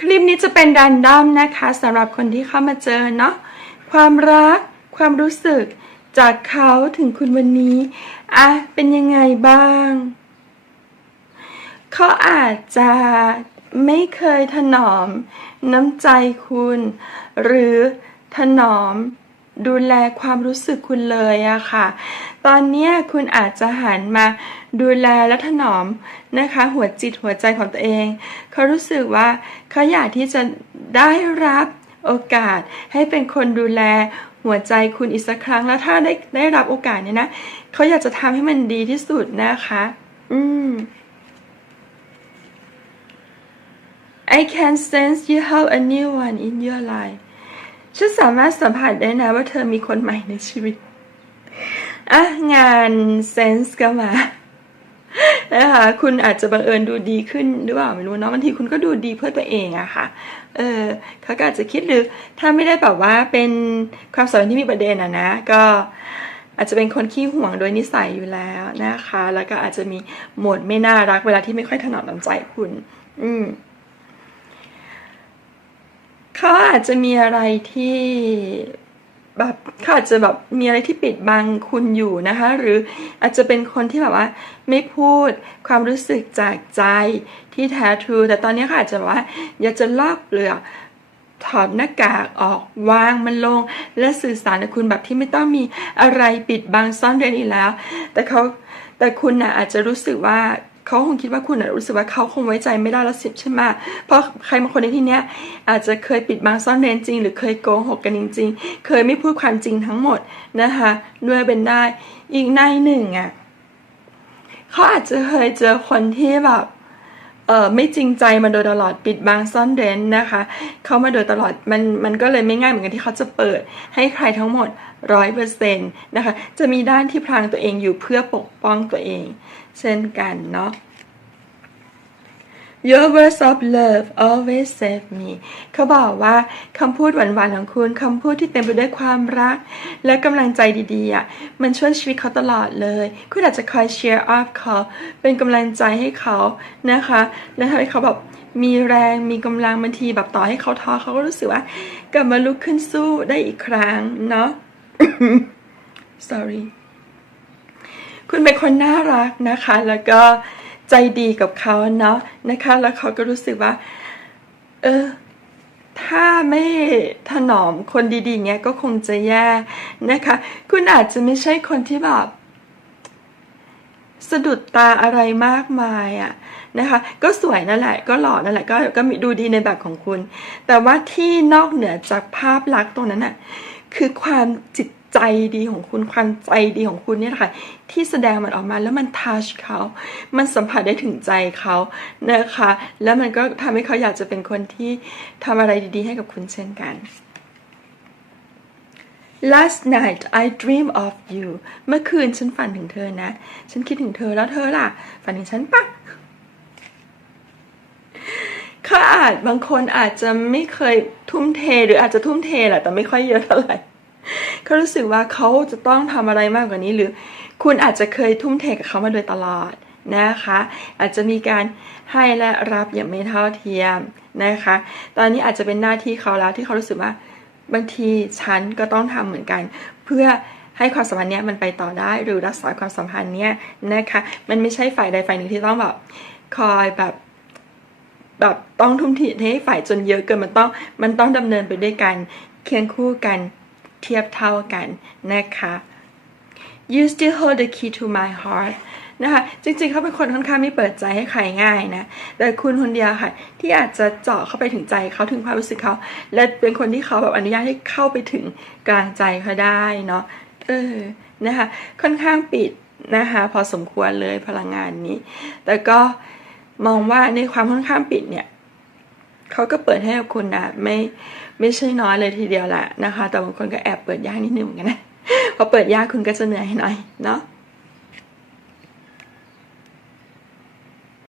คลิปนี้จะเป็นดันดัมนะคะสำหรับคนที่เข้ามาเจอเนาะความรัก ความรู้สึกจากเขาถึงคุณวันนี้อะเป็นยังไงบ้าง เขาอาจจะไม่เคยถนอมน้ำใจคุณ หรือถนอม ดูแลความรู้สึกคุณเลยอะค่ะ ตอนนี้คุณอาจจะหันมาดูแลและถนอมนะคะ หัวจิตหัวใจของตัวเอง เขารู้สึกว่าเขาอยากที่จะได้รับโอกาสให้เป็นคนดูแลหัวใจคุณอีกสักครั้งแล้วถ้าได้ได้รับโอกาสเนี่ยนะเขาอยากจะทำให้มันดีที่สุดนะคะ อืม I can sense you have a new one in your life ฉันสามารถสัมผัสได้นะว่าเธอมีคนใหม่ในชีวิตอะงานเซนส์ก็มานะคะคุณอาจจะบังเอิญดูดีขึ้นหรือเปล่าไม่รู้เนาะบางทีคุณก็ดูดีเพื่อตัวเองอะค่ะ เออเขาก็อาจจะคิดหรือถ้าไม่ได้แบบว่าเป็นความสัมพันธ์ที่มีประเด็นอะนะ ก็อาจจะเป็นคนขี้ห่วงโดยนิสัยอยู่แล้วนะคะ แล้วก็อาจจะมีโหมดไม่น่ารักเวลาที่ไม่ค่อยถนอมน้ำใจคุณ อืม เขาอาจจะมีอะไรที่แบบเขาอาจจะแบบมีอะไรที่ปิดบังคุณอยู่นะคะ หรืออาจจะเป็นคนที่แบบว่าไม่พูดความรู้สึกจากใจที่แท้ทรูแต่ตอนนี้เขาอาจจะว่า อยากจะลอกเปลือกถอดหน้ากากออกวางมันลง และสื่อสารกับคุณแบบที่ไม่ต้องมีอะไรปิดบังซ่อนเร้นอีกแล้ว แต่เขาแต่คุณน่ะอาจจะรู้สึกว่า เขาคงคิดว่าคุณนะรู้สึกว่าเขาคงไว้ใจไม่ได้แล้วสิใช่ไหมเพราะใครบางคนในที่เนี้ยอาจจะเคยปิดบังซ่อนเร้นจริง หรือเคยโกหกกันจริง ๆ เคยไม่พูดความจริงทั้งหมดนะคะด้วยเป็นได้อีกในหนึ่งอะเขาอาจจะเคยเจอคนที่แบบ เออไม่จริงใจมาโดยตลอดปิดบังซ่อนเร้นนะคะ เขามาโดยตลอดมันมันก็เลยไม่ง่ายเหมือนกันที่เขาจะเปิดให้ใครทั้งหมดร้อยเปอร์เซ็นต์นะคะ จะมีด้านที่พรางตัวเองอยู่เพื่อปกป้องตัวเอง เช่นกันเนาะ Your words of love always save me เขาบอกว่าคำพูดหวานๆของคุณคำพูดที่เต็มไปด้วยความรัก และกำลังใจดีๆอะมันช่วยชีวิตเขาตลอดเลย คุณอาจจะคอยเชียร์อัพเขาเป็นกำลังใจให้เขานะคะ และทำให้เขาแบบมีแรงมีกำลังบางทีแบบต่อให้เขาท้อเขาก็รู้สึกว่ากลับมาลุกขึ้นสู้ได้อีกครั้งเนาะ sorry คุณเป็นคนน่ารักนะคะ แล้วก็ ใจดีกับเขาเนาะนะคะ แล้วเขาก็รู้สึกว่า เออ ถ้าไม่ถนอมคนดีๆเงี้ยก็คงจะแย่นะคะ คุณอาจจะไม่ใช่คนที่แบบสะดุดตาอะไรมากมายอะนะคะ ก็สวยนั่นแหละ ก็หล่อนั่นแหละ ก็ก็มีดูดีในแบบของคุณ แต่ว่าที่นอกเหนือจากภาพลักษณ์ตรงนั้นอะคือความจิต ใจดีของคุณความใจดีของคุณเนี่ยแหละค่ะที่แสดงมันออกมาแล้วมันทัชเขา มันสัมผัสได้ถึงใจเขานะคะ แล้วมันก็ทำให้เขาอยากจะเป็นคนที่ทำอะไรดีๆ ให้กับคุณเช่นกัน Last night I dream of you เมื่อคืนฉันฝันถึงเธอนะ ฉันคิดถึงเธอแล้วเธอล่ะ ฝันถึงฉันปะเขาอาจบางคนอาจจะไม่เคยทุ่มเทหรืออาจจะทุ่มเทแหละแต่ไม่ค่อยเยอะเท่าไหร่ เขารู้สึกว่าเขาจะต้องทำอะไรมากกว่านี้ หรือคุณอาจจะเคยทุ่มเทกับเขามาโดยตลอดนะคะ อาจจะมีการให้และรับอย่างไม่เท่าเทียมนะคะ ตอนนี้อาจจะเป็นหน้าที่เขาแล้วที่เขารู้สึกว่าบางทีฉันก็ต้องทำเหมือนกัน เพื่อให้ความสัมพันธ์เนี้ยมันไปต่อได้หรือรักษาความสัมพันธ์เนี้ยนะคะ มันไม่ใช่ฝ่ายใดฝ่ายหนึ่งที่ต้องแบบคอยแบบแบบต้องทุ่มเทให้ฝ่ายจนเยอะเกินมันต้องมันต้องดำเนินไปด้วยกันเคียงคู่กัน เทียบเท่ากันนะคะ you still hold the key to my heart นะคะจริงๆเขาเป็นคนค่อนข้างไม่เปิดใจให้ใครง่ายนะ แต่คุณคนเดียวค่ะ ที่อาจจะเจาะเข้าไปถึงใจเขาถึงความรู้สึกเขา และเป็นคนที่เขาแบบอนุญาตให้เข้าไปถึงกลางใจเขาได้เนาะเออนะคะค่อนข้างปิดนะคะพอสมควรเลยพลังงานนี้ แต่ก็มองว่าในความค่อนข้างปิดเนี่ย เขาก็เปิดให้กับคุณนะไม่ไม่ใช่น้อยเลยทีเดียวแหละนะคะ แต่บางคนก็แอบเปิดยากนิดนึงเหมือนกันนะพอเปิดยากคุณก็จะเหนื่อยหน่อยเนาะ